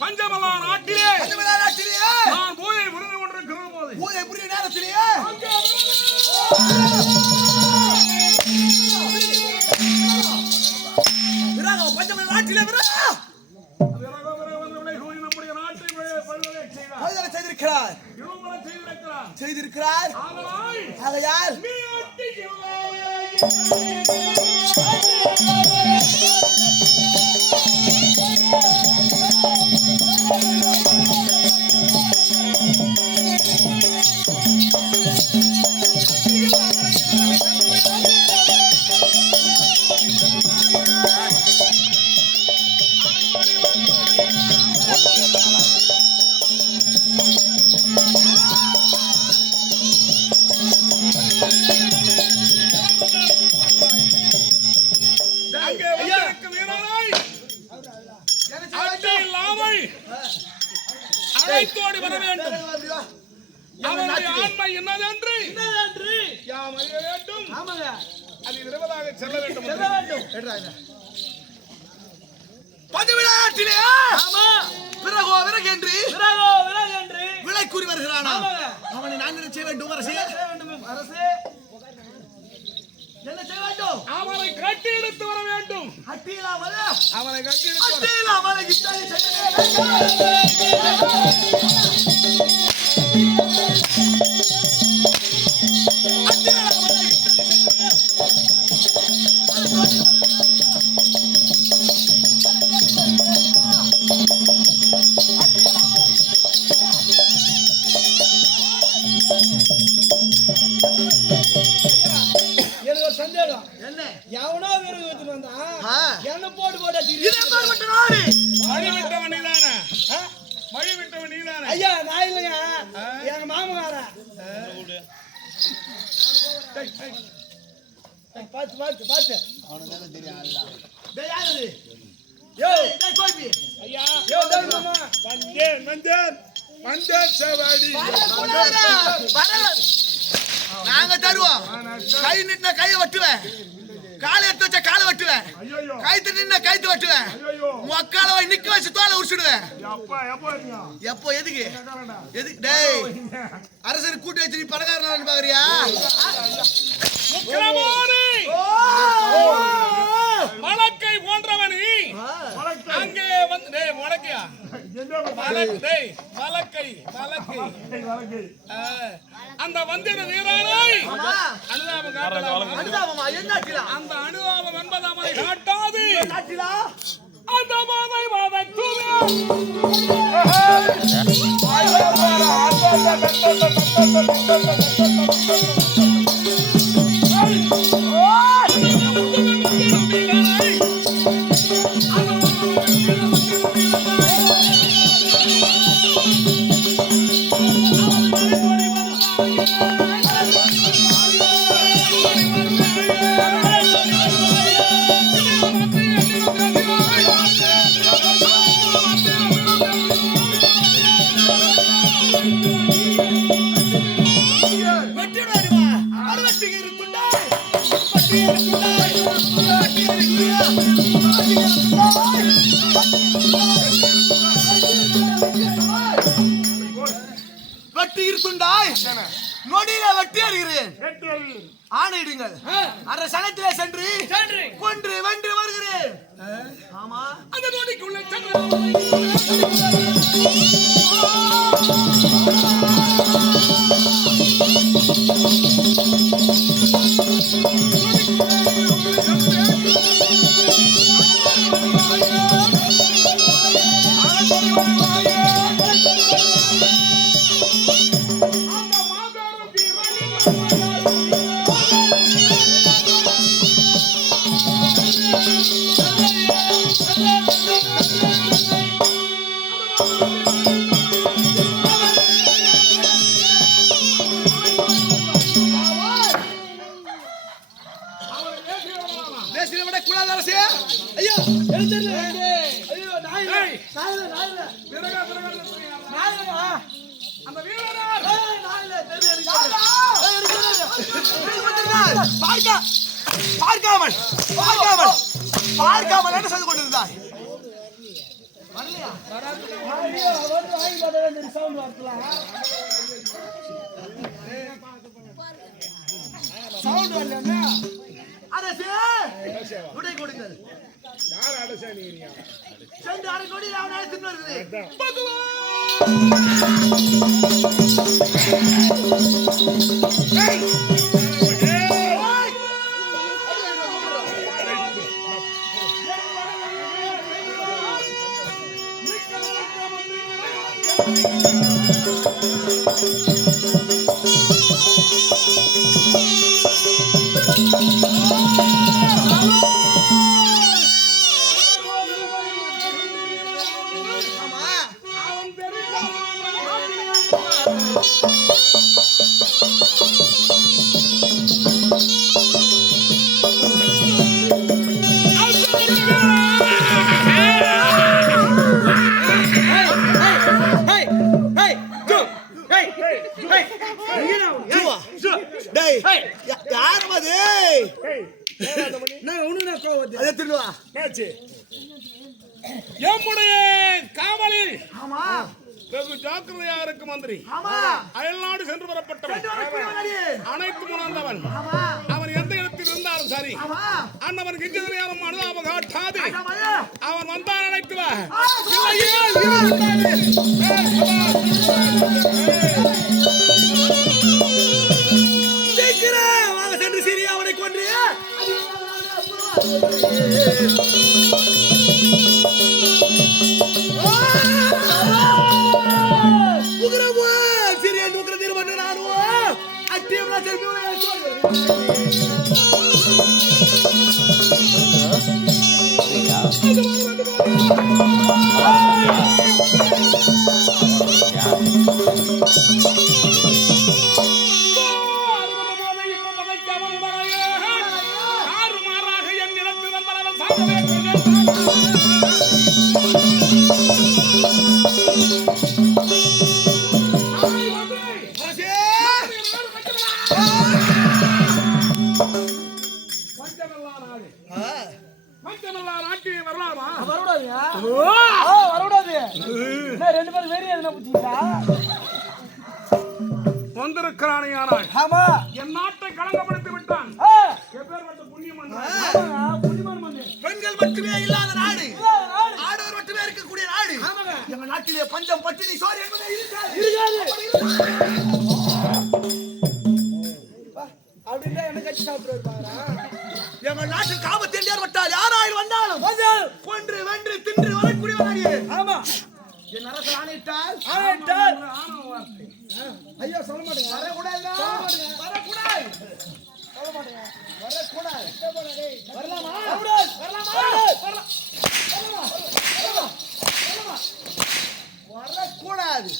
பஞ்சமல்லா நாட்டிலே நான் பூஜை புரிந்து கொண்டிருக்கிற போது பூஜை புரிய நேரத்திலேயே பஞ்சமல்லா நாட்டிலே செய்திருக்கிறார். ஆகையால் அழைத்தோடி வர வேண்டும். அவனுடைய ஆன்மை என்னதென்று யாம் அறிய வேண்டும். அதில் விரைவாக செல்ல வேண்டும். பஞ்சவிழாட்டிலே பிறகோ விறகென்று விலை கூறி வருகிறானா? அவனை நான் செய்ய வேண்டும் அரசே. என்ன செய்ய வேண்டும்? அவனை கட்டி எடுத்து வர வேண்டும். அவனை கட்டி எடுத்து சந்தேகம் என்ன எவனோ விறகு வச்சுட்டு வந்தா என்ன போட்டு போட்டா வழிவிட்டவன் நீதானே? வழிவிட்டவன் நீதானே? ஐயா நான் இல்லைங்க எங்க மாமனாரன். பார்த்து பார்த்து பார்த்து அவனுக்கு தெரியாது. ஐயா மஞ்சள் மஞ்சள் மஞ்சள் சவாடி நாங்க தருவோம். கை நின்ன கையை வெட்டுவேன், காலை எடுத்து வச்ச காலை வெட்டுவேன், கைத்து நின்ன கைத்து வெட்டுவேன், மக்கால நிக்க வச்சு தோலை உரிச்சிடுவேன். எப்போ எதுக்கு எதுக்கு டேய் அரசர் கூட்டி வச்சு நீ பணக்காரன் பாக்குறியா? மலக்கை போன்றவன் அங்கே வந்து மலக்கையா மலக்கை மலக்கை அந்த வந்திர வீரனை அனுதாபம் காட்டலாம். அந்த அனுதாபம் என்பதை காட்டாது அந்த மாதை மாதை வெட்டி இருக்குண்டாய் நொடியில வெட்டி அறிகிறேன். ஆணையிடுங்கள். அரசனத்திலே சென்று கொன்று வென்று வருகிறேன். ஆமா அந்த நொடிக்குள்ள சென்று அந்த வீரனார் பார்க்காமல் என்ன செய்து கொண்டிருந்தாய்? உடை கொடுங்கள். யார் அடசானியா சென்று அரை கோடி அவன் அழைத்துட்டு வருகிறது. எம்முடைய காவலில் வெகு ஜாக்கிரதையா இருக்கு மந்திரி. அயல்நாடு சென்று வரப்பட்டவன், அனைத்து உணர்ந்தவன். அவன் எந்த இடத்தில் இருந்தாலும் சரி, அண்ணவன் கிஞ்ச தெரியாமல் அனுதாபம் காட்டாது. அவன் வந்தான் அழைத்துவ சென்று சீரி அவனை கொன்று சிறிய நூக்கிற திருமணம் நானும் அட்டியம் வந்திருக்கிறானையானால் என் நாட்டை களங்கப்படுத்தி விட்டான். பெண்கள் மட்டுமே இல்லாத நாடு, ஆடவர் மட்டுமே இருக்கக்கூடிய நாடு. எங்க நாட்டிலே பஞ்சம் பட்டினி சோறு என்பதே அப்படின்னா என்ன கட்சி சாப்பிடுவாரா? எங்க நாட்டுக்கு ஆபத்து என்று ஏற்பட்டால் யாராயில் வந்தாலும் கொன்று வென்று தின்று வரக்கூடிய நாடு. ஆமா, என் அரசு ஆணையிட்டால் ஐயோ சொல்ல மாட்டேங்க, வரக்கூடாது, வரக்கூடாது, வரக்கூடாது, வரலாமா, வரக்கூடாது.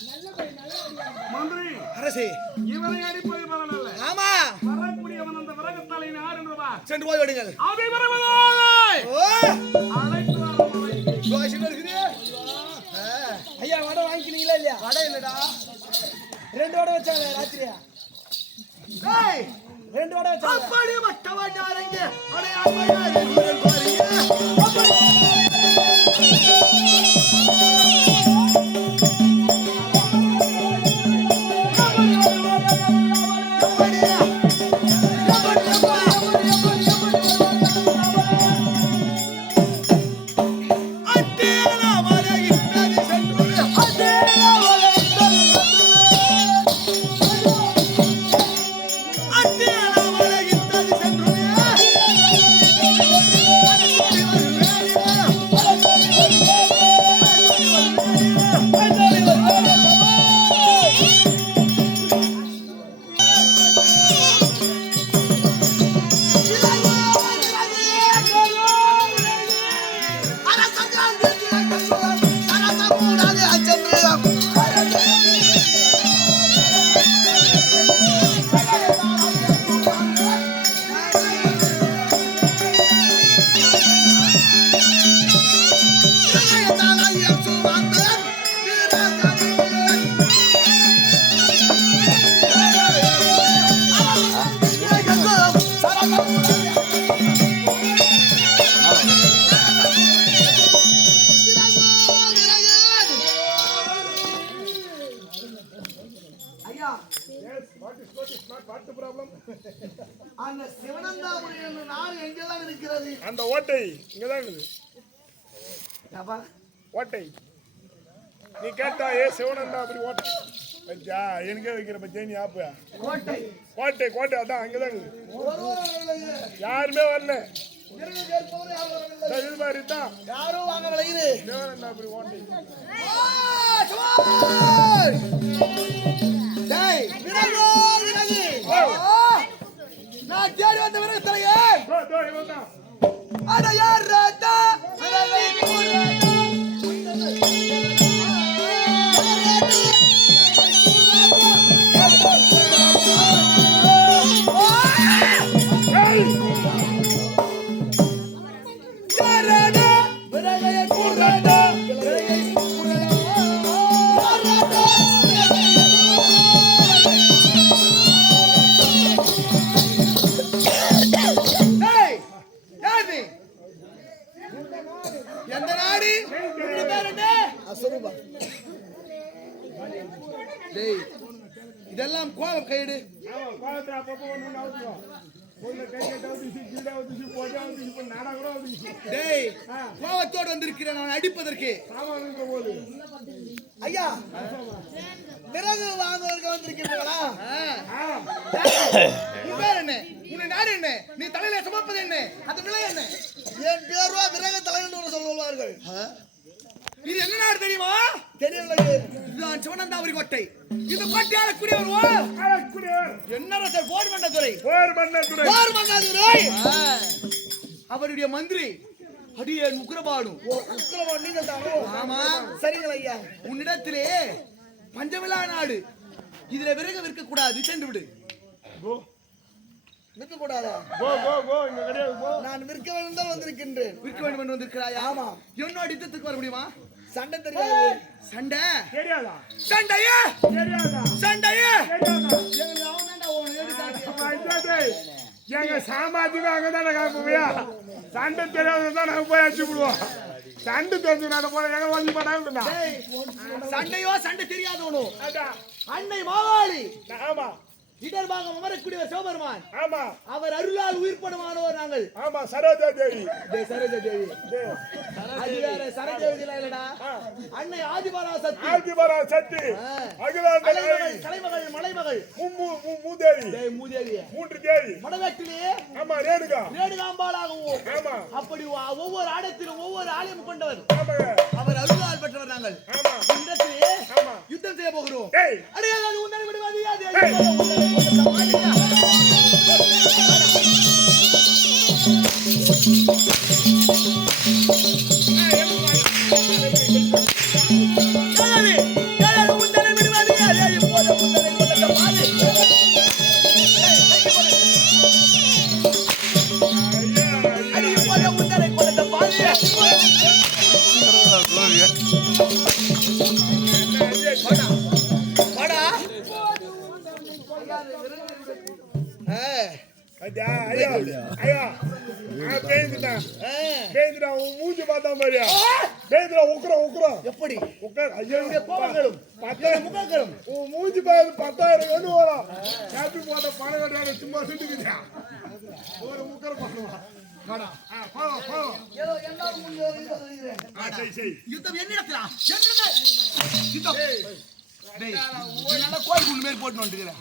மந்திரி அரசே, இவரை அடிப்பது பலனல்ல. ஆமா, வரக்கூடியவன் அந்த விறகுத்தலையின் யார் என்றவா சென்று போய் விடுங்கள். அதை வருவதாக அழைத்து ஐயா வடை வாங்கிக்கிறீங்களா இல்லையா? வடை இல்லடா, 2 வடை வச்சாங்க ராத்திரியா, 2 வடை வச்சாங்க. அப்படி மட்டவன் யாரங்க அடையாளமையாரே குரல் பாருங்க. அந்த சிவனந்தாபுரி என்ற நாடு எங்கெல்லாம் இருக்கிறது? அந்த ஓட்டை இங்கதான் இருக்குது. அப்பா ஓட்டை நீ கேட்டா ஏ சிவனந்தாபுரி ஓட்டை பச்சா எனக்கே வைக்கிற பச்சா நீ ஆப்ப கோட்டை கோட்டை கோட்டை அதான் அங்கதான் இருக்குது. யாருமே வரல. இது மாதிரி தான் யாரும் வாங்க விளையுது. சிவனந்தாபுரி ஓட்டை. டேய் விரகு விரகு. நான் தேடி வந்த விரகு தலையே. இவன் தான். அட யார் ராதா விரகு கூறாதா. எந்த நாடு? இதெல்லாம் கோலம் கைடு. டேய் கோவத்தோடு வந்திருக்கிறேன் நான் அடிப்பதற்கு. ஐயா விறகு வாங்குவதற்கு வந்திருக்கிறீர்களா? என்ன உன்னை நாடு என்ன? நீ தலையில சுமப்பது என்ன? அது நிலை என்ன? என் பேர்வா விறகு தலைவன் சொல்வார்கள். இது என்ன நாடு தெரியுமா? தெரியவில்லை. இதுதான் சிவனந்தாபுரி கோட்டை. இது கோட்டையால குடியவர் என்ன சார்? போர் மன்னதுரை. அவருடைய மந்திரி அடியே உக்கிரபாடு. உக்கிரபாடு நீங்கள் தானோ? ஆமா. சரிங்களா ஐயா. உன்னிடத்திலே பஞ்சமிலா நாடு. இதுல விறகு விற்க கூடாது. சென்று விடு. விற்க கூடாதா? நான் விற்க வேண்டும் தான் வந்திருக்கின்றேன். விற்க வேண்டும் என்று வந்திருக்கிறாயா? ஆமா. என்னோட யுத்தத்துக்கு வர முடியுமா? சண்டை தெரியாது. சண்டை தெரியாதா? சண்டையா தெரியாதா? சண்டையா எங்க சாமாஜிக்கு அங்கதானே காப்புவியா? சண்டை தெரியாதான் நாங்க போய் அடிச்சு விடுவோம். சண்டை தெரிஞ்சு நான் போல எங்க வந்து போனா சண்டையோ சண்டை தெரியாதவனோ அன்னை மாவாளி. ஆமா. இடர்பாகம் அமரக்கூடிய சிவபெருமான். ஆமா. அவர் அருளால் உயிர்ப்படமானவர் நாங்கள். ஆமா. சரோஜா தேவி. சரோஜா தேவி அது வேற. சரோஜா இல்லடா. அன்னை ஆதிபராசக்தி. ஆதிபராசக்தி அகிலாண்ட கலைமகள் மலைமகள் மூதேவி. மூதேவி மூன்று தேவி மடவெட்டிலே. ஆமா. ரேணுகாம்பாளாகவும். ஆமா. அப்படி ஒவ்வொரு ஆடத்திலும் ஒவ்வொரு ஆலயம் கொண்டவர். அவர் அருளால் பெற்றவர் நாங்கள். ஆமா. இந்த இடத்திலே யுத்தம் செய்ய போகிறோம். அடையாள உன்னை விடுவாது அது. மூஞ்சி பார்த்தா மாதிரியா? எப்படி முகங்களும் மூஞ்சி பார்த்து 10,000 வரும். காப்பி போட்ட பணம் கட்டாத சும்மா சுட்டுக்கிட்டா ஒரு முக்கர் பண்ணுவான். யுத்தம் என்னிடத்துல கோயில் குண்டு மேல் போட்டு வந்துக்கிறேன்.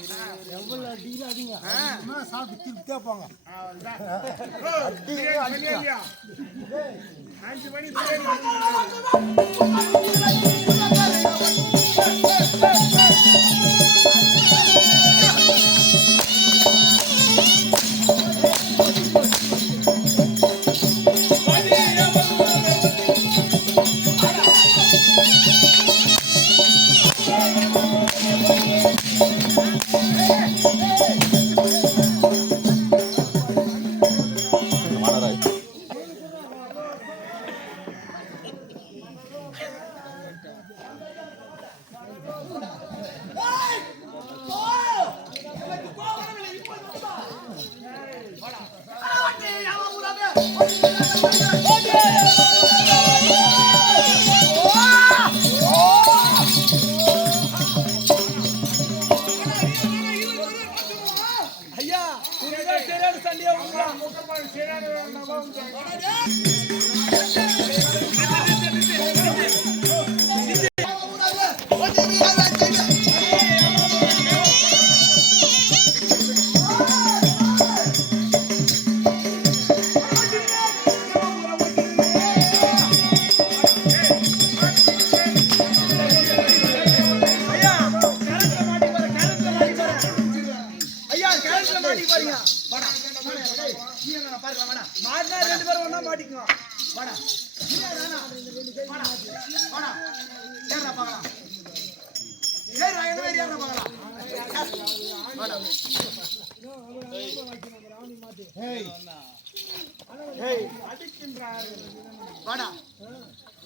கேட்பாங்க 5 மணி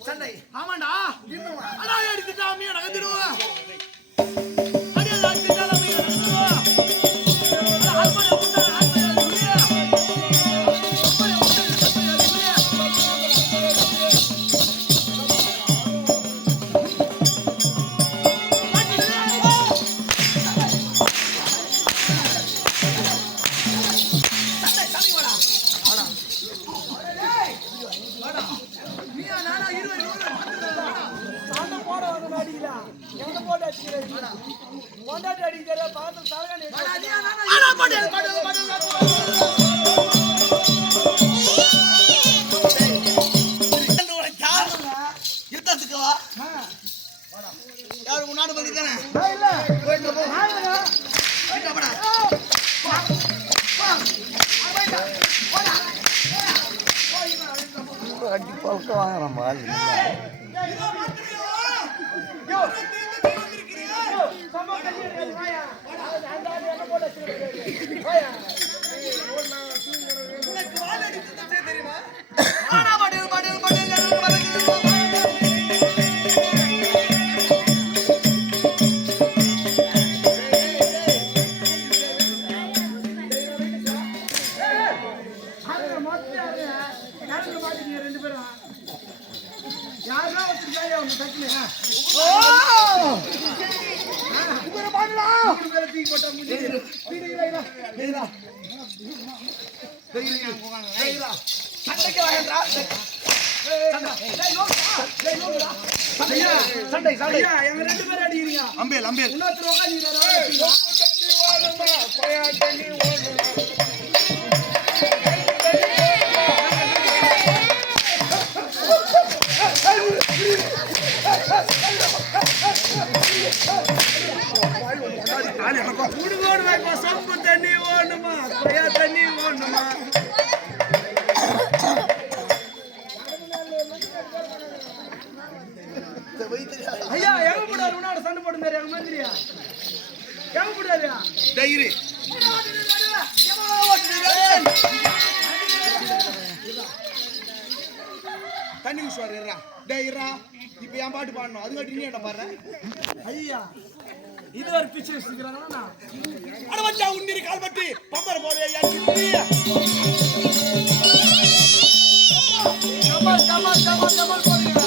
சண்டை ஆமாண்டா அடா எடுத்துட்டா அம்மியா நகர்ந்துடுவா யாரு முன்னாடி வந்து தானே அடி பழக்க வாங்குறோம் அம்பேல் அம்பேல் தண்ணி ஓடணுமா தண்ணி ஓடணுமா ஐயா எங்க போடாரு உன்னாட சண்டை போடுறாரு எங்க மந்திரியா எங்க போடாரு தைரி தண்ணி விசுவாரு டைரா இப்ப என் பாட்டு பாடணும் அது கட்டி நீ என்ன பாடுற ஐயா இது ஒரு பிச்சை வச்சுக்கிறாங்களா அட வச்சா உன்னிரி கால் பட்டி பம்பர் போடு ஐயா சின்னியா கமல் கமல் கமல் கமல் போடுங்க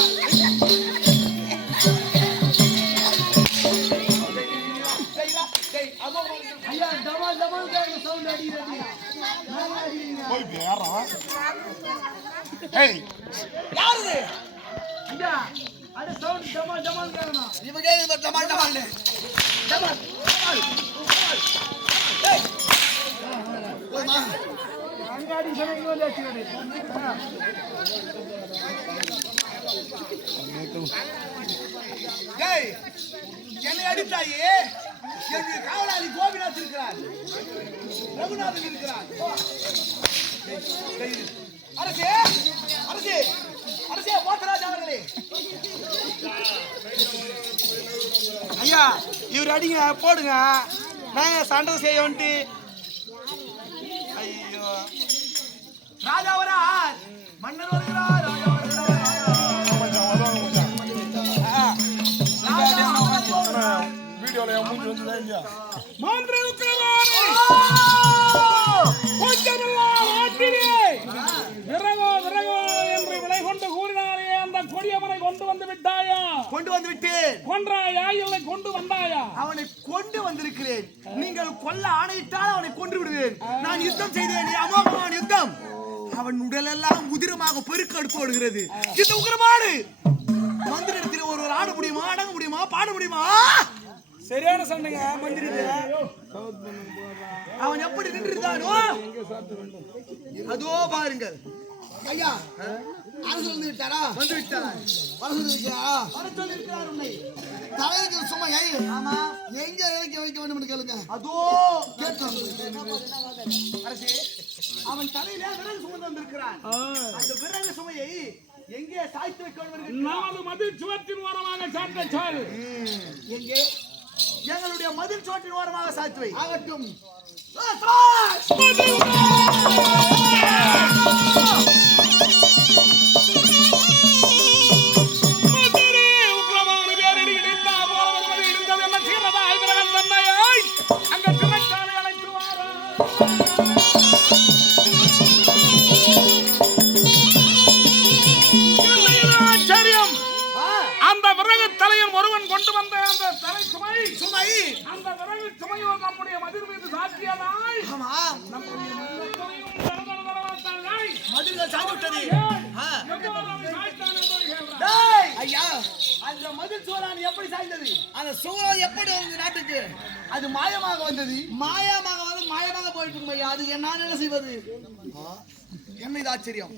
ஐயா டபல் டபல் கேங்க சவுண்ட் அடிக்குது போய் பேரா ஏய் யாரு ஐயா அட சவுண்ட் டபல் டபல் கேங்க இவ கேக்குது டமால் டமால் டமால் ஏய் போய்மா அங்காடி சமைக்கு வந்து அடிக்குது ஏய் என்னை அடித்தாயே என் காவலாளி கோபிநாத் இருக்கிறார் ரகுநாதன் இருக்கிறார் அரசே அரசே அரசே போத்தராஜ் அவர்களே ஐயா இவர் அடிங்க போடுங்க நாங்க சண்டை செய்ய வந்துட்டு ஐயோ ராஜா வரார் மன்னர் வருகிறார் ராஜா வருகிறார் வீடியோல மூஞ்சி வந்து இல்லையா மாந்திர உக்கிரவாணி கொஞ்சமெல்லாம் ஆட்டினே விரகோ விரகோ என்று விலை கொண்டு கூறினாரே அந்த கொடியவனை கொண்டு வந்து விட்டாயா கொண்டு வந்து விட்டேன் கொன்றாயா இல்லை கொண்டு வந்தாயா அவனை கொண்டு வந்திருக்கிறேன் நீங்கள் கொல்ல ஆணையிட்டால் அவனை கொன்று விடுவேன் நான் யுத்தம் செய்தேன் அமோகமான யுத்தம் அவன் உடலெல்லாம் உதிரமாக பெருக்கெடுத்து ஓடுகிறது. இந்த உக்கிரமாடு மந்திரத்தில் ஒரு ஆட முடியுமா, அடங்க முடியுமா, பாட முடியுமா? சரியான சண்டைங்க மந்திரி. அவன் எப்படி நின்றுதானோ அதோ பாருங்கள். ஐயா அரசு வந்து விட்டாரா? வந்து விட்டாரா? வர சொல்லிருக்கிறார் உன்னை. தலைவர் சும்மா ஆமா எங்க இறக்கி வைக்க வேண்டும் என்று கேளுங்க. அதோ கேட்கும் அரசே, அவன் தலையில விறகு சுமந்து வந்திருக்கிறான். அந்த விறகு சுமையை எங்கே சாய்த்து வைக்க வேண்டும்? நமது மதில் சுவற்றின் ஓரமாக சாய்த்த சால். எங்கே? எங்களுடைய மதில் சுவற்றின் ஓரமாக சாய்த்து வை. ஆகட்டும். அந்த விறகு தலையன் ஒருவன் கொண்டு வந்த அந்த தலை சுமை சுமை அந்த விறகு சுமையோ நம்முடைய மதில் மீது சாத்தியதாய். ஆமா நம்முடைய மதில் சாய்விட்டது. ஐயா அந்த மதில் சோழன் எப்படி சாய்ந்தது? அந்த சோழன் எப்படி வந்து நாட்டுக்கு அது மாயமாக வந்தது. மாயமாக வந்து மாயமாக போயிட்டு இருக்கும் ஐயா. அது நான் என்ன செய்வது? என்ன இது ஆச்சரியம்?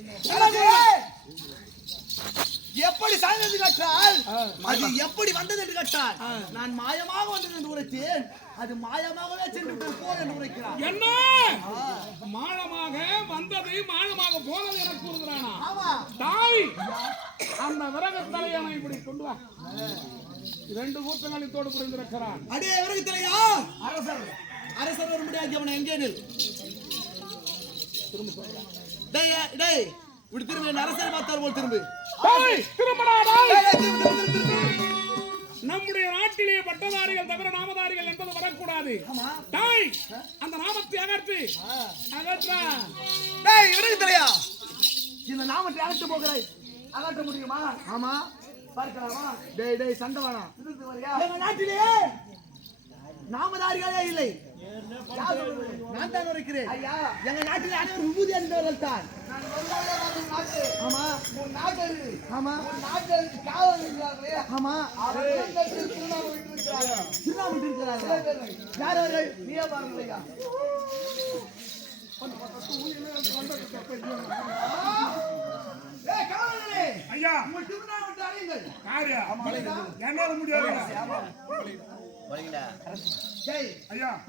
எப்படி சாய்ந்தது கேட்டால் அது எப்படி வந்தது என்று கேட்டால் நான் மாயமாக வந்தது என்று உரைத்தேன். அது மாயமாகவே சென்று போது என்று உரைக்கிறார். என்ன மாயமாக வந்தது மாயமாக போனது என கூறுகிறானா? ஆமா தாய் அந்த விறகு தலையனை இப்படி கொண்டு வா. 2 கூட்டங்களில் தோடு புரிந்திருக்கிறான். அடே விறகு தலையா அரசர் அரசர் வர முடியாது. அவன் எங்கே நில்? டேய் டேய் இப்படி திரும்ப அரசர் பார்த்தார் போல் திரும்ப. திரும்படா. நம்முடைய நாட்டிலே பட்டதாரிகள் தவிர நாமதாரிகள் என்பது வரக்கூடாது. தாய் அந்த நாமத்தை அகற்று. அகற்றா. டேய் விறகு தலையா இந்த நாமத்தை அகற்ற போகிறாய். அகற்ற முடியுமா? ஆமா பார்க்கலாமா? டேய் டேய் சண்டை வேணாம். எங்க நாட்டிலே நாமதாரிகளே இல்லை. நான் தான் இருக்கிறேன். எங்க நாட்டில் அனைவரும் விபூதி அணிந்தவர்கள் தான். ஆமா ஆமா ஆமா யார் அவர்கள்? நீயே பாருங்க. ஐயா என்னால முடியாது. ஐயா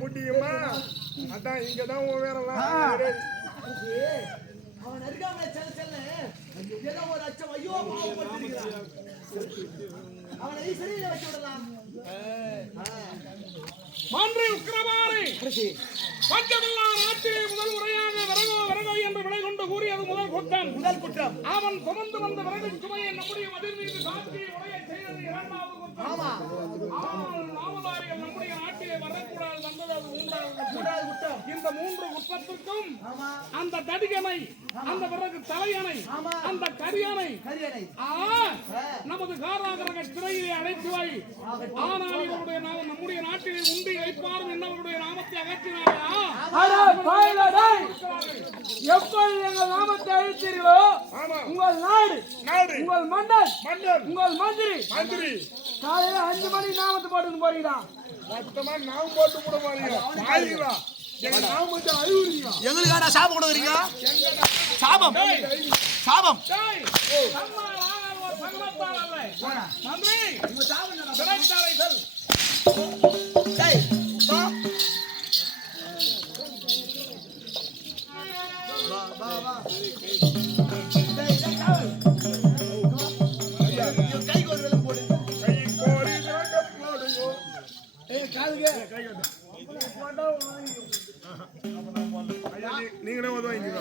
முடியுமா? அதான் இங்கதான் வேற அவன் அருகாமல செல்ல செல்ல ஏதோ ஒரு அச்சம் ஐயோ பாவப்பட்டிருக்கிறான். அவனை சரியில்லை வச்சு விடலாம். மந்திரி உக்கிரமாரி பஞ்சமில்லா நாட்டிலே முதல் முறையாக விறகு என்று விலை கொண்டு கூறியது முதல் குற்றம். அவன் சுமந்து வந்த விறகு சுமையை நம்முடைய மதில் மீது சாத்தி உடைய செய்தது 2வது குற்றம். ஆனால் நாமதாரிகள் நம்முடைய நாட்டிலே வரக்கூடாது வந்தது அது 3வது குற்றம். இந்த 3 குற்றத்திற்கும் அந்த தடியனை அந்த விறகு தலையணை அந்த கரியணை நமது காராகரக சிறையிலே அழைத்து வை. ஆனால் இவருடைய நம்முடைய நாட்டிலே உண்டி வைப்பாரும் என்னவருடைய நாமத்தை அகற்றினாரா? எப்போது எங்கள் நாமத்தை அழித்தீர்களோ உங்கள் நாடு உங்கள் மன்னர் உங்கள் மந்திரி காலையில 5 மணி நாமத்தை போட்டு போறீங்களா? மொத்தமா நாம் போட்டு போட போறீங்க. எங்களுக்கான சாபம் கொடுக்குறீங்க? சாபம் சாபம் குணத்தால் அல்ல. போடா. மந்திரி, உங்க சாவு என்னடா? சிறைச்சாலை செல். டேய், வா. வா, வா. டேய், டேய், சாவு. ஐயோ, கைக்கு ஒரு வெள்ளம் போடு. ஏய், காலுக்கு. நீங்களே உதவிங்க.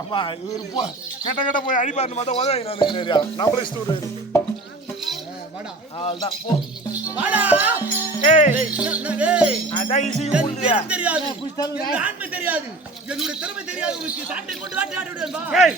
ஏப்பா இவரு போ கிட்ட போய் அடிப்பாருன்னு பார்த்தா உதவி நான் நம்மளே ஸ்டூர் வாடா. அதான் போ. வாடா. ஏய் டேய். அதான் ஈஸி என் முடியா. வீரம் தெரியாது, என் ஆண்மை தெரியாது, என்னுடைய திறமை தெரியாது, உனக்கு சாட்டை கொண்டு வாட்டி ஆடி விடுவேன் வா. ஏய்